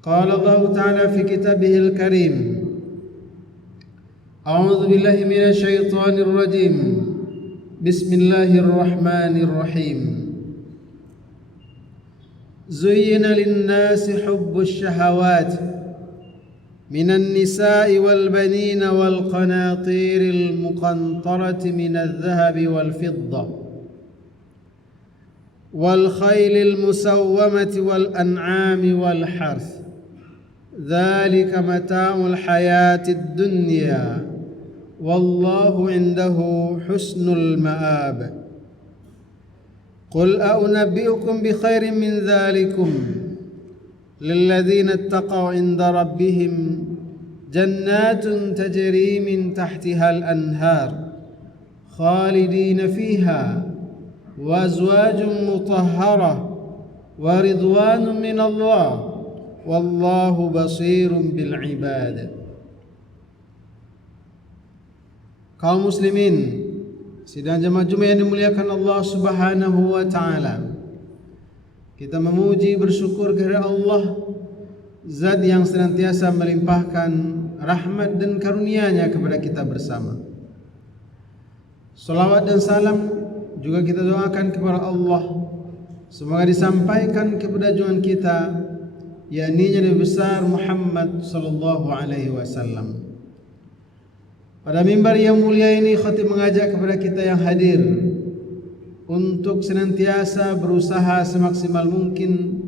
قال الله تعالى في كتابه الكريم: أعوذ بالله من الشيطان الرجيم. بسم الله الرحمن الرحيم. زين للناس حب الشهوات من النساء والبنين والقناطير المقنطرة من الذهب والفضة والخيل المسومة والأنعام والحرث ذلك متاع الحياة الدنيا والله عنده حسن المآب. قل أنبئكم بخير من ذلكم للذين اتقوا عند ربهم جنات تجري من تحتها الأنهار خالدين فيها وأزواج مطهرة ورضوان من الله والله بصير بالعباد. Kaum muslimin sidang jemaah Jumat yang dimuliakan Allah Subhanahu wa taala, kita memuji bersyukur kepada Allah, Zat yang senantiasa melimpahkan rahmat dan karunia-Nya kepada kita bersama. Salawat dan salam juga kita doakan kepada Allah, semoga disampaikan kepada junjungan kita, yakni Nabi besar Muhammad sallallahu alaihi wasallam. Pada mimbar yang mulia ini, khatib mengajak kepada kita yang hadir untuk senantiasa berusaha semaksimal mungkin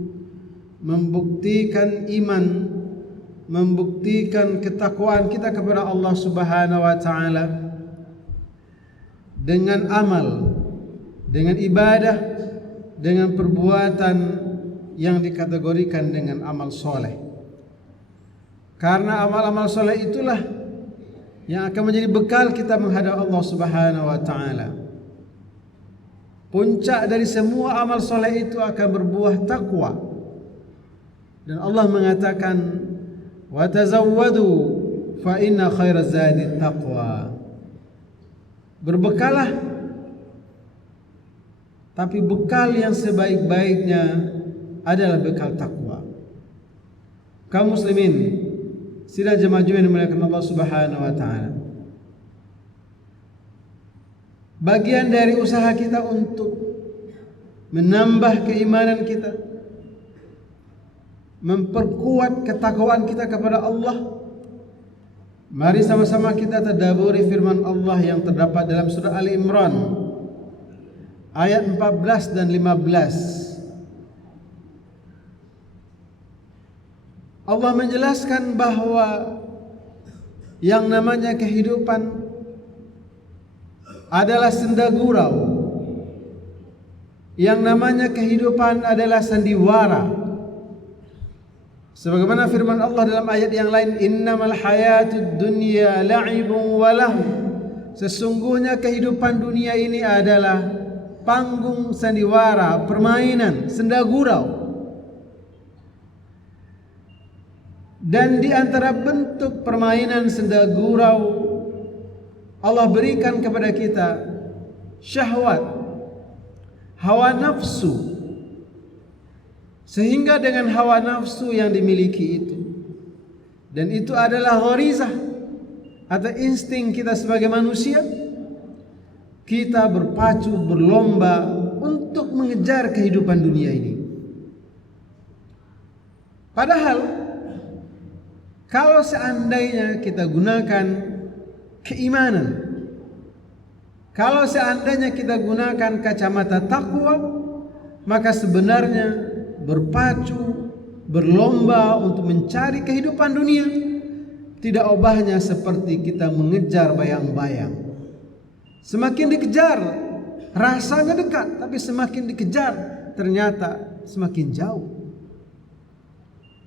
membuktikan iman, membuktikan ketakwaan kita kepada Allah Subhanahu wa taala dengan amal, dengan ibadah, dengan perbuatan yang dikategorikan dengan amal soleh. Karena amal-amal soleh itulah yang akan menjadi bekal kita menghadap Allah Subhanahu wa taala. Puncak dari semua amal soleh itu akan berbuah takwa. Dan Allah mengatakan, wa tazawwadu fa inna khairaz zadi taqwa. Berbekalah, tapi bekal yang sebaik-baiknya adalah bekal takwa. Kaum muslimin sidang jemaah Jumat yang dimuliakan Allah Subhanahu wa taala, bagian dari usaha kita untuk menambah keimanan kita, memperkuat ketakwaan kita kepada Allah, mari sama-sama kita tadabburi firman Allah yang terdapat dalam surah Ali Imran ayat 14 dan 15. Allah menjelaskan bahwa yang namanya kehidupan adalah senda gurau, yang namanya kehidupan adalah sandiwara. Sebagaimana firman Allah dalam ayat yang lain, innamal hayatud dunya la'ibun wa lahu. Sesungguhnya kehidupan dunia ini adalah panggung sandiwara, permainan, senda gurau. Dan di antara bentuk permainan senda gurau, Allah berikan kepada kita syahwat, hawa nafsu. Sehingga dengan hawa nafsu yang dimiliki itu, dan itu adalah gharizah atau insting kita sebagai manusia, kita berpacu berlomba untuk mengejar kehidupan dunia ini. Padahal kalau seandainya kita gunakan keimanan, kalau seandainya kita gunakan kacamata takwa, maka sebenarnya berpacu, berlomba untuk mencari kehidupan dunia tidak ubahnya seperti kita mengejar bayang-bayang. Semakin dikejar rasanya dekat, tapi semakin dikejar ternyata semakin jauh.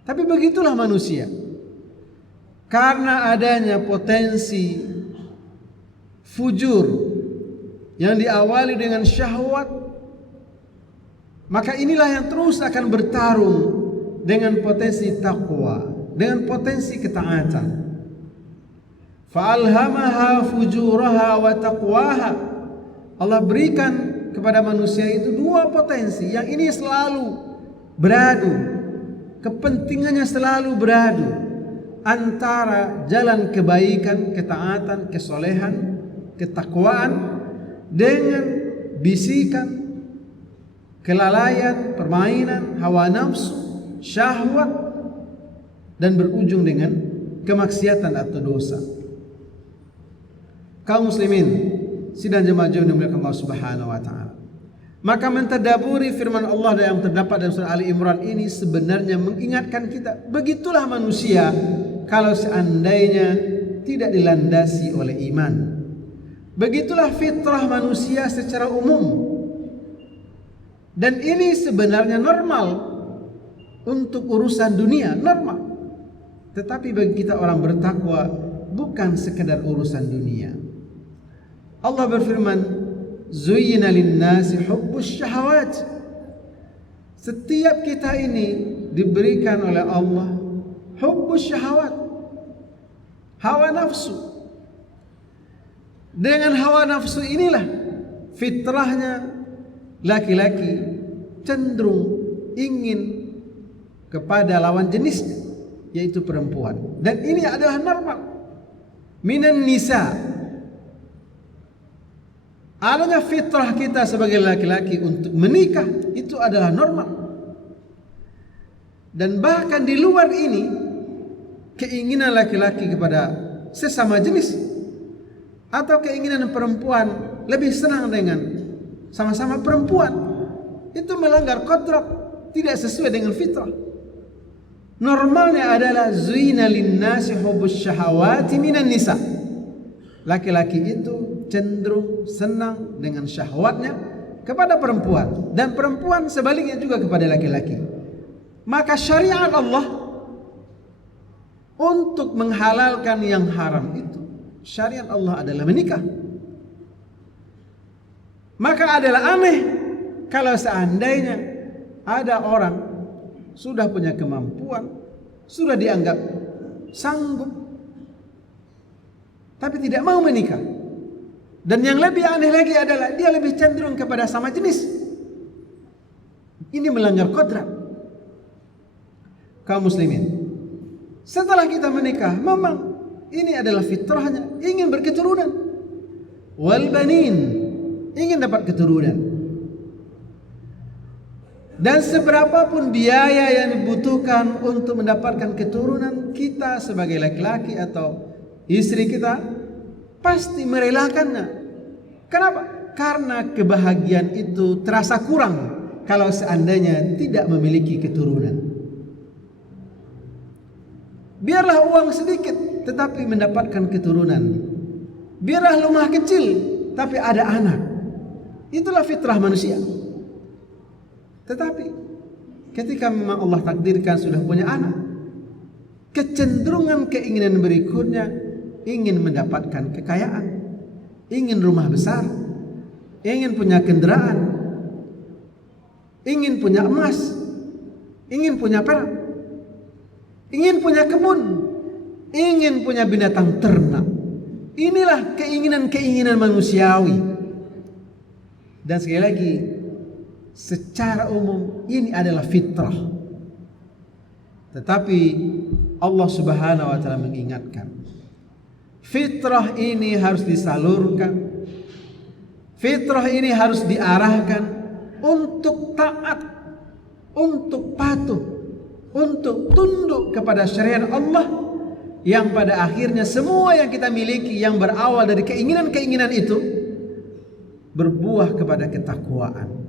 Tapi begitulah manusia. Karena adanya potensi fujur yang diawali dengan syahwat, maka inilah yang terus akan bertarung dengan potensi takwa, dengan potensi ketaatan. Fa'alhamaha fujuraha wa taqwaha. Allah berikan kepada manusia itu dua potensi yang ini selalu beradu. kepentingannya selalu beradu antara jalan kebaikan, ketaatan, kesolehan, ketakwaan dengan bisikan, kelalaian, permainan, hawa nafsu, syahwat, dan berujung dengan kemaksiatan atau dosa. Kaum muslimin sidang jemaah yang dimuliakan Allah Subhanahu wa taala. Maka mentadaburi firman Allah yang terdapat dalam surah Ali Imran ini sebenarnya mengingatkan kita, begitulah manusia kalau seandainya tidak dilandasi oleh iman. Begitulah fitrah manusia secara umum. Dan ini sebenarnya normal untuk urusan dunia, normal. Tetapi bagi kita orang bertakwa bukan sekedar urusan dunia. Allah berfirman, "Zuyyina lin-nasi hubbus syahawat." Setiap kita ini diberikan oleh Allah hubbus syahawat, hawa nafsu. Dengan hawa nafsu inilah fitrahnya laki-laki cenderung ingin kepada lawan jenisnya, yaitu perempuan. Dan ini adalah normal. Minan nisa, adanya fitrah kita sebagai laki-laki untuk menikah itu adalah normal. Dan bahkan di luar ini, keinginan laki-laki kepada sesama jenis atau keinginan perempuan lebih senang dengan sama-sama perempuan, itu melanggar kodrat, tidak sesuai dengan fitrah. Normalnya adalah zuina linnasi hubbus syahawati minan nisa. Laki-laki itu cenderung senang dengan syahwatnya kepada perempuan, dan perempuan sebaliknya juga kepada laki-laki. Maka syariat Allah untuk menghalalkan yang haram itu, syariat Allah adalah menikah. Maka adalah aneh kalau seandainya ada orang sudah punya kemampuan, sudah dianggap sanggup, tapi tidak mau menikah. Dan yang lebih aneh lagi adalah dia lebih cenderung kepada sama jenis. Ini melanggar kodrat. Kaum muslimin, setelah kita menikah, memang ini adalah fitrahnya, ingin berketurunan. Wal banin, ingin dapat keturunan. Dan seberapapun biaya yang dibutuhkan untuk mendapatkan keturunan, kita sebagai laki-laki atau istri kita pasti merelakannya. Kenapa? Karena kebahagiaan itu terasa kurang kalau seandainya tidak memiliki keturunan. Biarlah uang sedikit tetapi mendapatkan keturunan. Biarlah rumah kecil tapi ada anak. Itulah fitrah manusia. Tetapi ketika memang Allah takdirkan sudah punya anak, kecenderungan keinginan berikutnya ingin mendapatkan kekayaan, ingin rumah besar, ingin punya kendaraan, ingin punya emas, ingin punya perak, ingin punya kebun, ingin punya binatang ternak. Inilah keinginan-keinginan manusiawi. Dan sekali lagi, secara umum ini adalah fitrah. Tetapi Allah Subhanahu wa taala mengingatkan, fitrah ini harus disalurkan. Fitrah ini harus diarahkan untuk taat, untuk patuh, untuk tunduk kepada syariat Allah, yang pada akhirnya semua yang kita miliki yang berawal dari keinginan-keinginan itu berbuah kepada ketakwaan.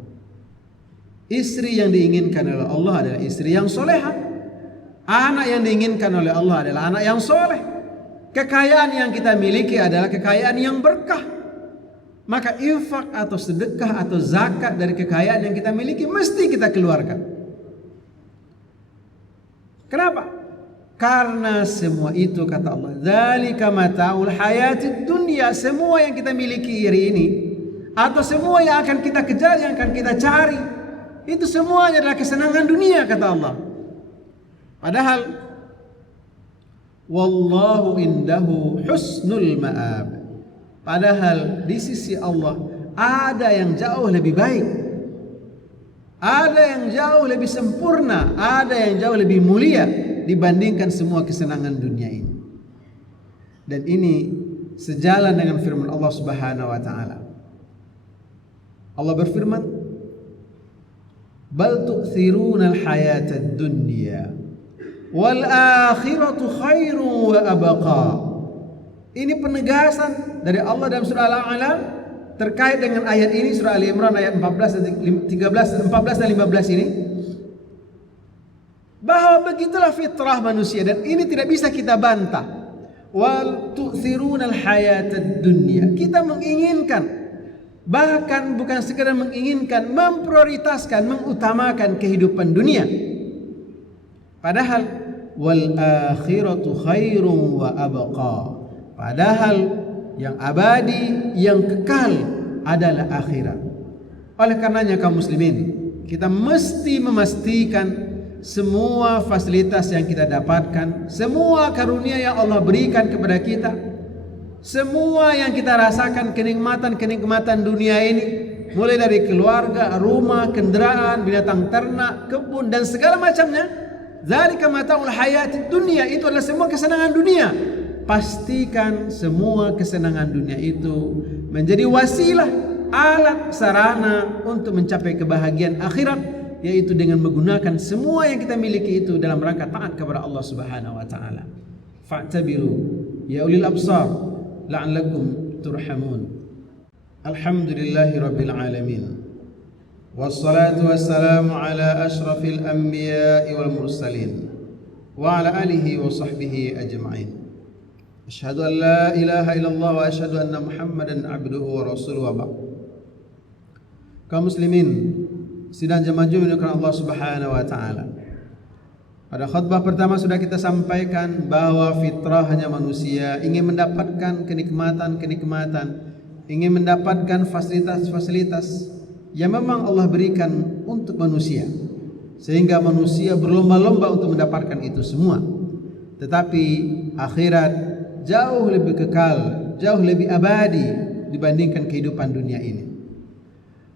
Istri yang diinginkan oleh Allah adalah istri yang solehah. Anak yang diinginkan oleh Allah adalah anak yang soleh. Kekayaan yang kita miliki adalah kekayaan yang berkah. Maka infak atau sedekah atau zakat dari kekayaan yang kita miliki mesti kita keluarkan. Kenapa? Karena semua itu kata Allah, dzalika mataul hayatid dunya, semua yang kita miliki hari ini atau semua yang akan kita kejar, yang akan kita cari, itu semuanya adalah kesenangan dunia kata Allah. Padahal wallahu indahu husnul ma'ab. Padahal di sisi Allah ada yang jauh lebih baik. Ada yang jauh lebih sempurna, ada yang jauh lebih mulia dibandingkan semua kesenangan dunia ini. Dan ini sejalan dengan firman Allah Subhanahu wa taala. Allah berfirman, "Bal tu'thiruna al-hayata ad-dunya wal akhiratu khairun wa abqa." Ini penegasan dari Allah dalam surah Al-A'la terkait dengan ayat ini, surah Ali Imran ayat 14 dan 15 ini, bahwa begitulah fitrah manusia dan ini tidak bisa kita bantah. Wal tu'thiruna al-hayatad dunya. Kita menginginkan, bahkan bukan sekadar menginginkan, memprioritaskan, mengutamakan kehidupan dunia. Padahal wal akhiratu khairun wa abqa. Padahal yang abadi, yang kekal adalah akhirat. Oleh karenanya kaum muslimin, kita mesti memastikan semua fasilitas yang kita dapatkan, semua karunia yang Allah berikan kepada kita, semua yang kita rasakan kenikmatan-kenikmatan dunia ini, mulai dari keluarga, rumah, kendaraan, binatang ternak, kebun dan segala macamnya, zalika mataul hayatid dunya, itu adalah semua kesenangan dunia. Pastikan semua kesenangan dunia itu menjadi wasilah, alat, sarana untuk mencapai kebahagiaan akhirat, yaitu dengan menggunakan semua yang kita miliki itu dalam rangka taat kepada Allah Subhanahu wa taala. Fa'tabiru ya ulil absar la'allakum turhamun. Alhamdulillahi rabbil alamin. Wassalatu wassalamu ala asyrafil anbiya'i wal mursalin wa ala alihi wa sahbihi ajma'in. Asyhadu an la ilaha illallah wa asyhadu anna Muhammadan abduhu wa rasuluhu wa ba'd. Kaum muslimin sidang jemaah Jumat Allah Subhanahu wa taala. Pada khutbah pertama sudah kita sampaikan bahwa fitrahnya manusia ingin mendapatkan kenikmatan-kenikmatan, ingin mendapatkan fasilitas-fasilitas yang memang Allah berikan untuk manusia, sehingga manusia berlomba-lomba untuk mendapatkan itu semua. Tetapi akhirat jauh lebih kekal, jauh lebih abadi dibandingkan kehidupan dunia ini.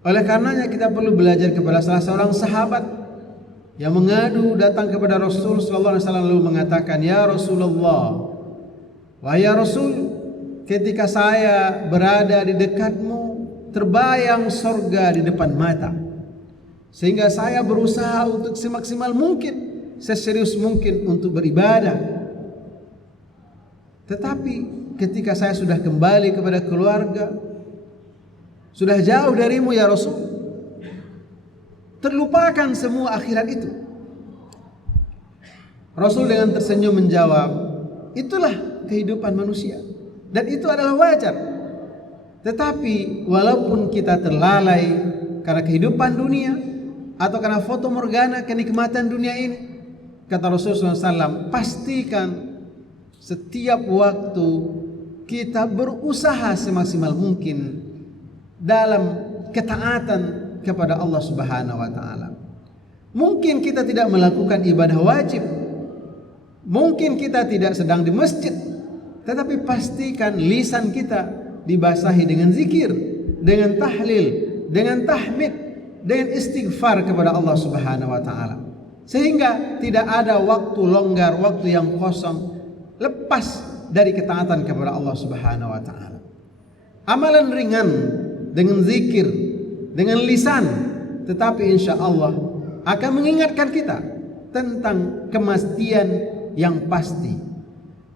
Oleh karenanya kita perlu belajar kepada salah seorang sahabat yang mengadu datang kepada Rasul sallallahu alaihi wasallam lalu mengatakan, "Ya Rasulullah, wahai Rasul, ketika saya berada di dekatmu, terbayang surga di depan mata. Sehingga saya berusaha untuk semaksimal mungkin, seserius mungkin untuk beribadah. Tetapi ketika saya sudah kembali kepada keluarga, sudah jauh darimu ya Rasul, terlupakan semua akhirat itu." Rasul dengan tersenyum menjawab, "Itulah kehidupan manusia dan itu adalah wajar. Tetapi walaupun kita terlalai karena kehidupan dunia atau karena foto morgana kenikmatan dunia ini," kata Rasulullah SAW, "pastikan setiap waktu kita berusaha semaksimal mungkin dalam ketaatan kepada Allah Subhanahu wa taala. Mungkin kita tidak melakukan ibadah wajib, mungkin kita tidak sedang di masjid, tetapi pastikan lisan kita dibasahi dengan zikir, dengan tahlil, dengan tahmid, dengan istighfar kepada Allah Subhanahu wa taala. Sehingga tidak ada waktu longgar, waktu yang kosong lepas dari ketaatan kepada Allah Subhanahu wa taala. Amalan ringan dengan zikir, dengan lisan, tetapi insya Allah akan mengingatkan kita tentang kemastian yang pasti.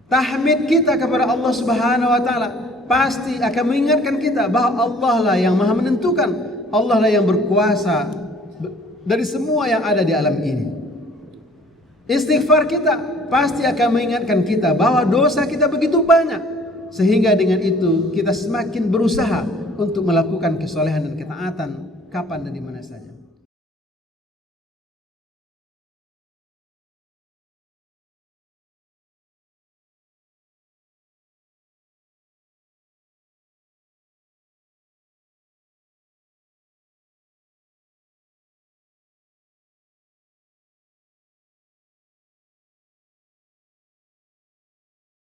Tahmid kita kepada Allah Subhanahu wa taala pasti akan mengingatkan kita bahwa Allah lah yang Maha menentukan, Allah lah yang berkuasa dari semua yang ada di alam ini. Istighfar kita pasti akan mengingatkan kita bahwa dosa kita begitu banyak, sehingga dengan itu kita semakin berusaha untuk melakukan kesolehan dan ketaatan kapan dan di mana saja.